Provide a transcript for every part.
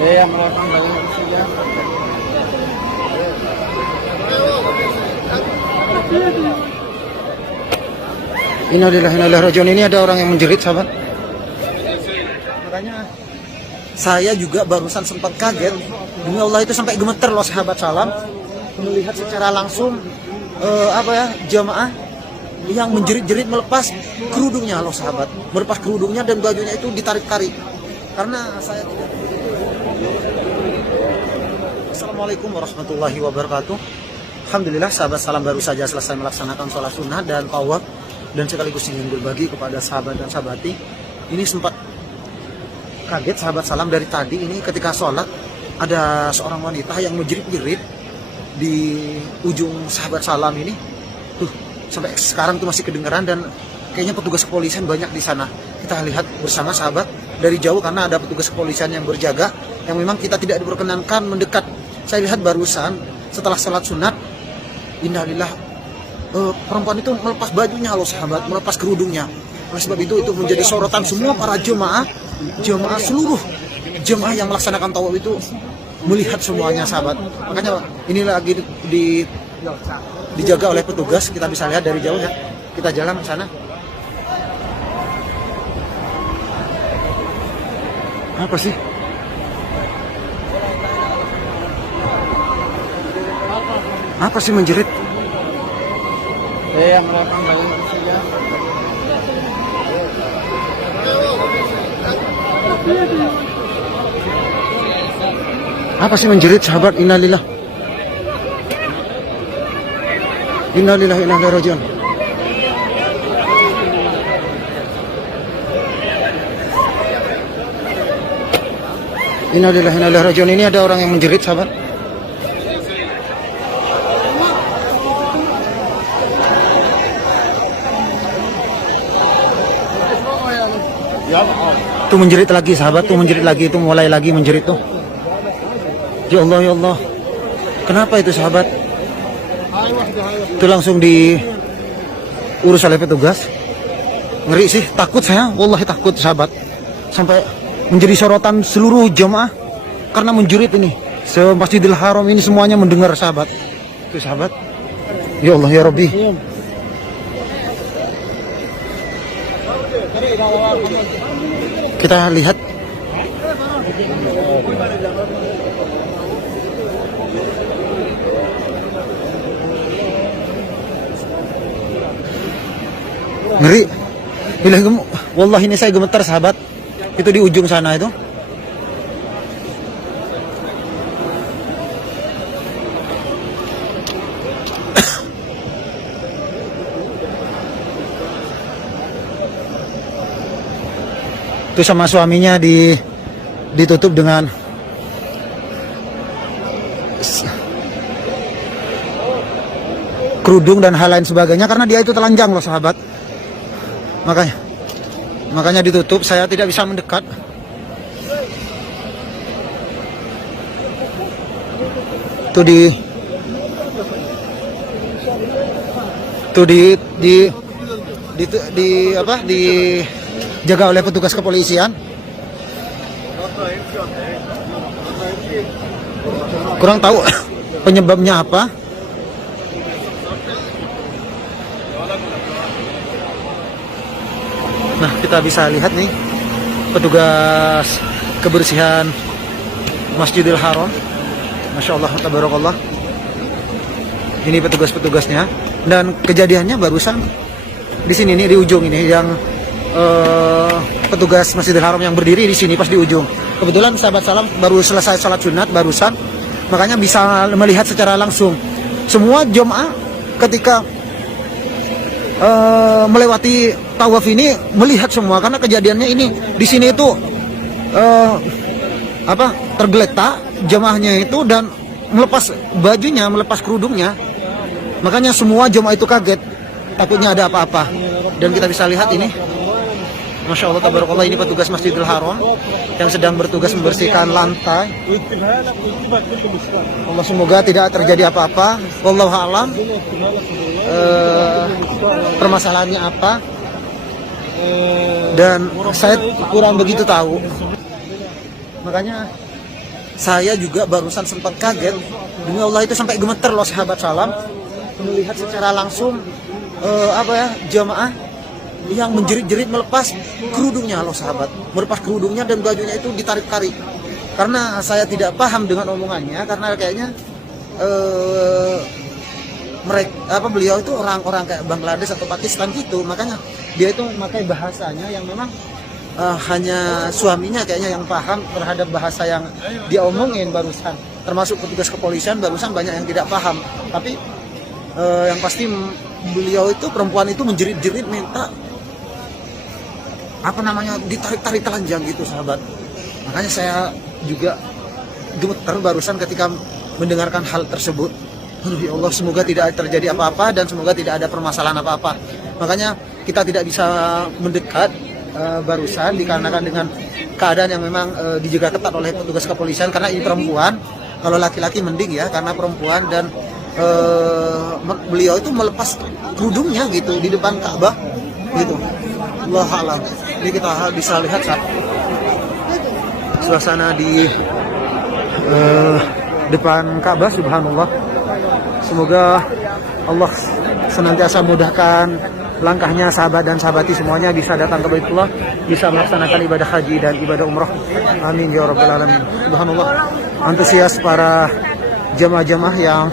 yang melakukan banyak saja. Innalillahi wa inna ilaihi raji'un. Ini ada orang yang menjerit, sahabat. Makanya saya juga barusan sempat kaget. Demi Allah itu sampai gemeter loh, sahabat salam, melihat secara langsung jamaah yang menjerit-jerit melepas kerudungnya loh, sahabat. Melepas kerudungnya dan bajunya itu ditarik-tarik. Karena saya tidak. Assalamualaikum warahmatullahi wabarakatuh. Alhamdulillah, sahabat salam baru saja selesai melaksanakan sholat sunnah dan tawaf, dan sekaligus ingin berbagi kepada sahabat dan sahabati. Ini sempat kaget, sahabat salam, dari tadi ini ketika sholat ada seorang wanita yang menjerit-jerit di ujung sahabat salam ini. Tuh, sampai sekarang tuh masih kedengaran, dan kayaknya petugas kepolisian banyak di sana. Kita lihat bersama, sahabat, dari jauh karena ada petugas kepolisian yang berjaga, yang memang kita tidak diperkenankan mendekat. Saya lihat barusan setelah sholat sunat, innalillah, perempuan itu melepas bajunya loh, sahabat, melepas kerudungnya. Oleh sebab itu menjadi sorotan semua para jemaah, seluruh jemaah yang melaksanakan tawaf itu melihat semuanya, sahabat. Makanya ini lagi dijaga oleh petugas, kita bisa lihat dari jauh ya. Kita jalan ke sana. Apa sih? Apa sih menjerit? Yang melakukan banyak saja. Apa sih menjerit, sahabat? Innalillah. Innalillah wa inna ilaihi raji'un. Innalillah wa inna ilaihi raji'un. Ini ada orang yang menjerit, sahabat. Tuh menjerit lagi, sahabat, tuh menjerit lagi, itu mulai lagi menjerit tuh. Ya Allah, ya Allah. Kenapa itu, sahabat? Itu langsung diurus oleh petugas. Ngeri sih, takut saya, wallahi takut, sahabat. Sampai menjadi sorotan seluruh jemaah karena menjerit ini. Se-Masjidil Haram ini semuanya mendengar, sahabat. Itu, sahabat. Ya Allah, ya Rabbi. Kita lihat. Ngeri. Wallahi ini saya gemetar, sahabat. Itu di ujung sana itu. Itu sama suaminya ditutup dengan kerudung dan hal lain sebagainya karena dia itu telanjang loh, sahabat. Makanya ditutup. Saya tidak bisa mendekat. Tuh dijaga oleh petugas kepolisian. Kurang tahu penyebabnya apa. Nah, kita bisa lihat nih petugas kebersihan Masjidil Haram. Masya Allah, tabarakallah. Ini petugas-petugasnya, dan kejadiannya barusan di sini nih, di ujung ini, yang petugas Masjidil Haram yang berdiri di sini pas di ujung. Kebetulan sahabat salam baru selesai sholat sunat barusan, makanya bisa melihat secara langsung. Semua jemaah ketika melewati tawaf ini melihat semua, karena kejadiannya ini di sini itu tergeletak jemaahnya itu dan melepas bajunya, melepas kerudungnya. Makanya semua jemaah itu kaget, takutnya ada apa-apa. Dan kita bisa lihat ini, Masya Allah, tabarakallah, ini petugas Masjidil Haram yang sedang bertugas membersihkan lantai. Allah, semoga tidak terjadi apa-apa. Wallahu a'lam. Permasalahannya apa? Dan saya kurang begitu tahu. Makanya saya juga barusan sempat kaget. Demi Allah itu sampai gemeter loh sahabat salam melihat secara langsung jamaah yang menjerit-jerit melepas kerudungnya loh sahabat, melepas kerudungnya dan bajunya itu ditarik-tarik. Karena saya tidak paham dengan omongannya, karena kayaknya beliau itu orang-orang kayak Bangladesh atau Pakistan gitu, makanya dia itu memakai bahasanya yang memang hanya suaminya kayaknya yang paham terhadap bahasa yang dia omongin barusan. Termasuk petugas kepolisian barusan banyak yang tidak paham. Tapi yang pasti beliau itu, perempuan itu menjerit-jerit minta ditarik-tarik telanjang gitu sahabat. Makanya saya juga gemeter barusan ketika mendengarkan hal tersebut. Ya Allah, semoga tidak terjadi apa-apa dan semoga tidak ada permasalahan apa-apa. Makanya kita tidak bisa mendekat barusan dikarenakan dengan keadaan yang memang dijaga ketat oleh petugas kepolisian, karena ini perempuan. Kalau laki-laki mending ya, karena perempuan, dan beliau itu melepas kerudungnya gitu di depan Ka'bah gitu. Allah alam. Ini kita bisa lihat suasana di depan Ka'bah. Subhanallah. Semoga Allah senantiasa mudahkan langkahnya sahabat dan sahabati semuanya bisa datang ke Baitullah, bisa melaksanakan ibadah haji dan ibadah umrah. Amin ya rabbal alamin. Subhanallah. Antusias para jamaah-jamaah yang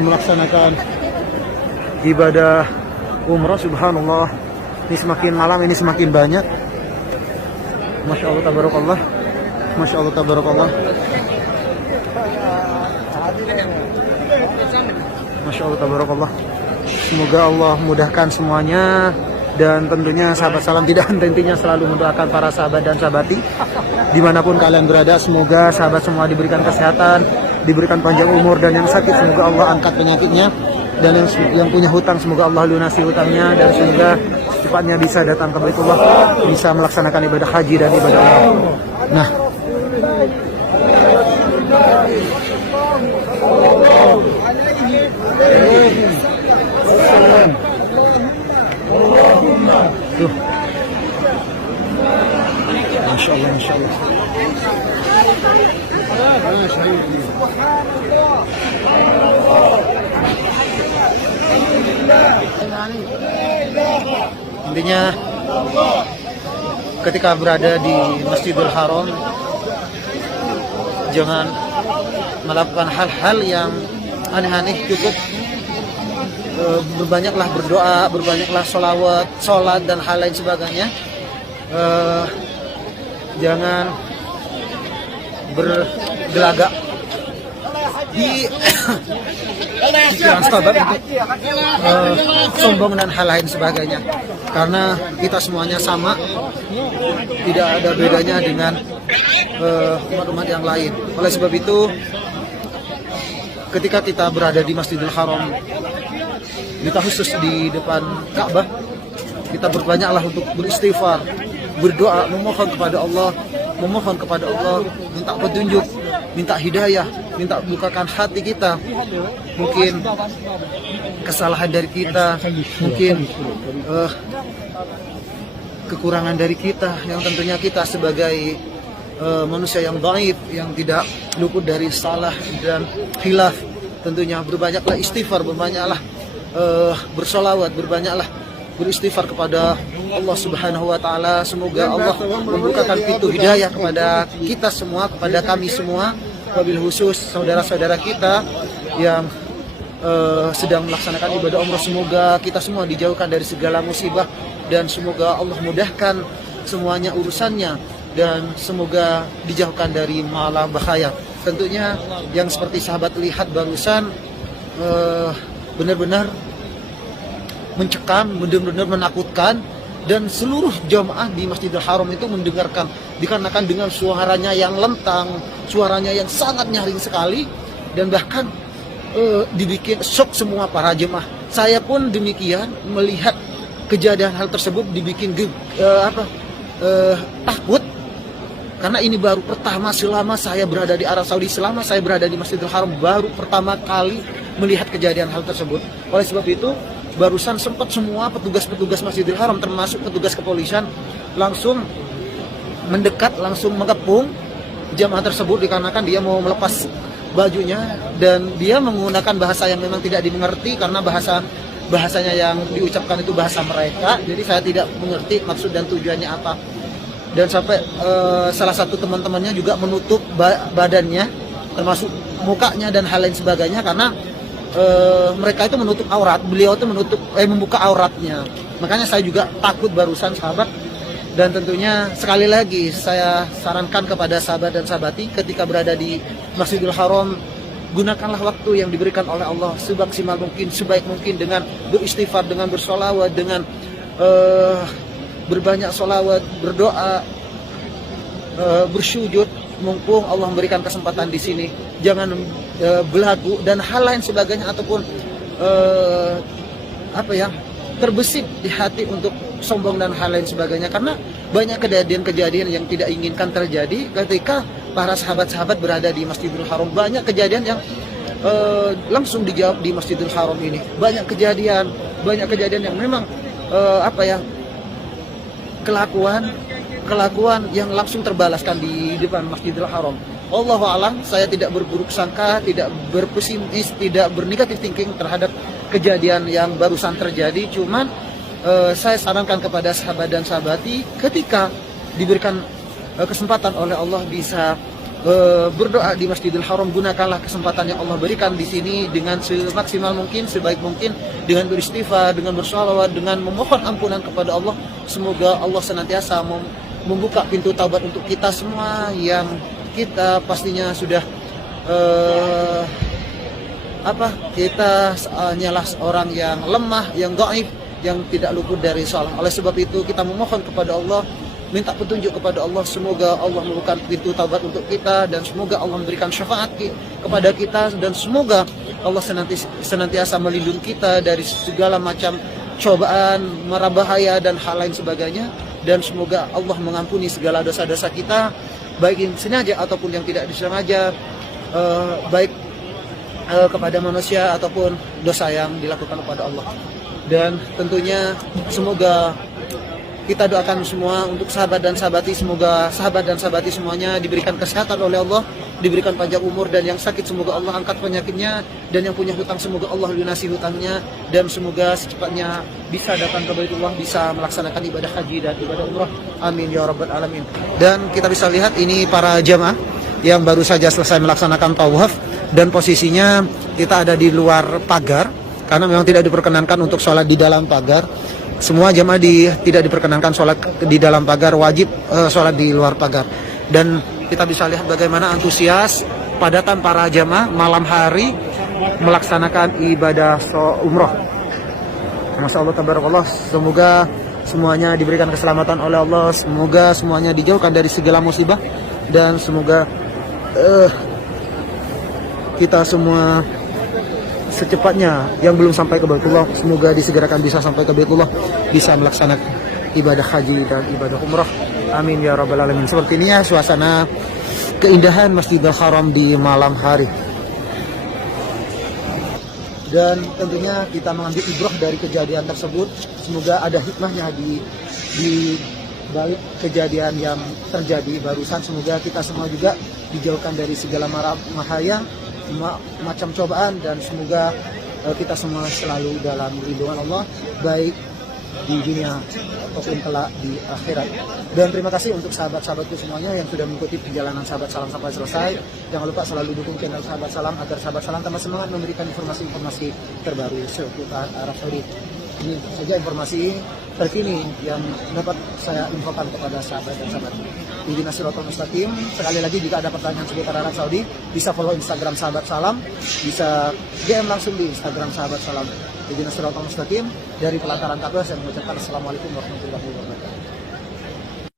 melaksanakan ibadah umrah. Subhanallah. Ini semakin malam ini semakin banyak. Masya Allah tabarakallah. Masya Allah tabarakallah. Masya Allah tabarakallah. Semoga Allah mudahkan semuanya, dan tentunya sahabat salam tidak henti-hentinya selalu mendoakan para sahabat dan sahabati dimanapun kalian berada. Semoga sahabat semua diberikan kesehatan, diberikan panjang umur, dan yang sakit semoga Allah angkat penyakitnya, dan yang punya hutang semoga Allah lunasi hutangnya, dan semoga secepatnya bisa datang ke Baitullah, bisa melaksanakan ibadah haji dan ibadah umrah. Nah, tuh, Masya Allah, Masya Allah. Intinya ketika berada di Masjidil Haram, jangan melakukan hal-hal yang aneh-aneh. Cukup berbanyaklah berdoa, berbanyaklah sholat dan hal lain sebagainya. Jangan bergelagak di pikiran sahabat untuk sombong dan hal lain sebagainya, karena kita semuanya sama, tidak ada bedanya dengan umat-umat yang lain. Oleh sebab itu, ketika kita berada di Masjidil Haram, kita khusus di depan Ka'bah, kita berbanyaklah untuk beristighfar, berdoa, memohon kepada Allah, minta petunjuk, minta hidayah, minta bukakan hati kita. Mungkin kesalahan dari kita, mungkin kekurangan dari kita, yang tentunya kita sebagai manusia yang dhaif, yang tidak luput dari salah dan khilaf, tentunya berbanyaklah istighfar, berbanyaklah bersolawat, berbanyaklah beristighfar kepada Allah Subhanahu wa taala. Semoga Allah membukakan pintu hidayah kepada kita semua, kepada kami semua, wabil khusus saudara-saudara kita yang sedang melaksanakan ibadah umrah. Semoga kita semua dijauhkan dari segala musibah, dan semoga Allah mudahkan semuanya urusannya, dan semoga dijauhkan dari malah bahaya. Tentunya yang seperti sahabat lihat barusan, benar-benar mencekam, benar-benar menakutkan, dan seluruh jamaah di Masjidil Haram itu mendengarkan, dikarenakan dengan suaranya yang lentang, suaranya yang sangat nyaring sekali, dan bahkan dibikin shock semua para jemaah. Saya pun demikian, melihat kejadian hal tersebut dibikin takut, karena ini baru pertama selama saya berada di Arab Saudi, selama saya berada di Masjidil Haram, baru pertama kali melihat kejadian hal tersebut. Oleh sebab itu, barusan sempat semua petugas-petugas Masjidil Haram, termasuk petugas kepolisian, langsung mendekat, langsung mengepung jamaah tersebut dikarenakan dia mau melepas bajunya dan dia menggunakan bahasa yang memang tidak dimengerti karena bahasanya yang diucapkan itu bahasa mereka. Jadi saya tidak mengerti maksud dan tujuannya apa. Dan sampai salah satu teman-temannya juga menutup badannya, termasuk mukanya dan hal lain sebagainya karena mereka itu menutup aurat, beliau itu membuka auratnya. Makanya saya juga takut barusan sahabat. Dan tentunya sekali lagi saya sarankan kepada sahabat dan sahabati ketika berada di Masjidil Haram, gunakanlah waktu yang diberikan oleh Allah semaksimal mungkin, sebaik mungkin dengan beristighfar, dengan bersolawat, dengan berbanyak solawat, berdoa, bersujud, mumpung Allah memberikan kesempatan di sini. Jangan belagu dan hal lain sebagainya ataupun terbesit di hati untuk sombong dan hal lain sebagainya, karena banyak kejadian-kejadian yang tidak inginkan terjadi ketika para sahabat-sahabat berada di Masjidil Haram. Banyak kejadian yang langsung dijawab di Masjidil Haram ini. Banyak kejadian yang memang kelakuan yang langsung terbalaskan di depan Masjidil Haram. Allahu a'lam, saya tidak berburuk sangka, tidak berpesimis, tidak bernegatif thinking terhadap kejadian yang barusan terjadi. Cuman saya sarankan kepada sahabat dan sahabati ketika diberikan kesempatan oleh Allah bisa berdoa di Masjidil Haram, gunakanlah kesempatan yang Allah berikan di sini dengan semaksimal mungkin, sebaik mungkin, dengan beristighfar, dengan bersalawat, dengan memohon ampunan kepada Allah. Semoga Allah senantiasa membuka pintu taubat untuk kita semua yang kita pastinya sudah kita hanyalah orang yang lemah, yang dhaif, yang tidak luput dari salah. Oleh sebab itu kita memohon kepada Allah, minta petunjuk kepada Allah. Semoga Allah membuka pintu taubat untuk kita dan semoga Allah memberikan syafaat kepada kita dan semoga Allah senantiasa melindungi kita dari segala macam cobaan, mara bahaya dan hal lain sebagainya. Dan semoga Allah mengampuni segala dosa-dosa kita, baik yang sengaja ataupun yang tidak disengaja, baik kepada manusia ataupun dosa yang dilakukan kepada Allah. Dan tentunya semoga kita doakan semua untuk sahabat dan sahabati, semoga sahabat dan sahabati semuanya diberikan kesehatan oleh Allah, diberikan panjang umur, dan yang sakit semoga Allah angkat penyakitnya, dan yang punya hutang semoga Allah lunasi hutangnya, dan semoga secepatnya bisa datang ke Baitullah, bisa melaksanakan ibadah haji dan ibadah umrah. Amin ya rabbal alamin. Dan kita bisa lihat ini para jamaah yang baru saja selesai melaksanakan tawaf, dan posisinya kita ada di luar pagar karena memang tidak diperkenankan untuk sholat di dalam pagar. Semua jamaah tidak diperkenankan sholat di dalam pagar, wajib sholat di luar pagar. Dan kita bisa lihat bagaimana antusias padatan para jamaah malam hari melaksanakan ibadah umroh. Masya Allah, tabarakallah. Semoga semuanya diberikan keselamatan oleh Allah, semoga semuanya dijauhkan dari segala musibah, dan semoga kita semua secepatnya yang belum sampai ke Baitullah semoga disegerakan bisa sampai ke Baitullah, bisa melaksanakan ibadah haji dan ibadah umrah. Amin ya rabbal alamin. Seperti ini ya suasana keindahan Masjidil Haram di malam hari. Dan tentunya kita mengambil ibrah dari kejadian tersebut. Semoga ada hikmahnya di balik kejadian yang terjadi barusan. Semoga kita semua juga dijauhkan dari segala bahaya, macam cobaan, dan semoga kita semua selalu dalam lindungan Allah, baik di dunia ataupun kelak di akhirat. Dan terima kasih untuk sahabat-sahabatku semuanya yang sudah mengikuti perjalanan Sahabat Salam sampai selesai. Jangan lupa selalu dukung channel Sahabat Salam agar Sahabat Salam tambah semangat memberikan informasi-informasi terbaru seputar Arab Saudi. Ini saja informasi terkini yang dapat saya infokan kepada sahabat dan sahabat. Ihdinas Shiratal Mustaqim. Sekali lagi, jika ada pertanyaan seputar Arab Saudi, bisa follow Instagram Sahabat Salam, bisa DM langsung di Instagram Sahabat Salam. Ihdinas Shiratal Mustaqim. Dari pelataran Kabah saya mengucapkan Assalamualaikum warahmatullahi wabarakatuh.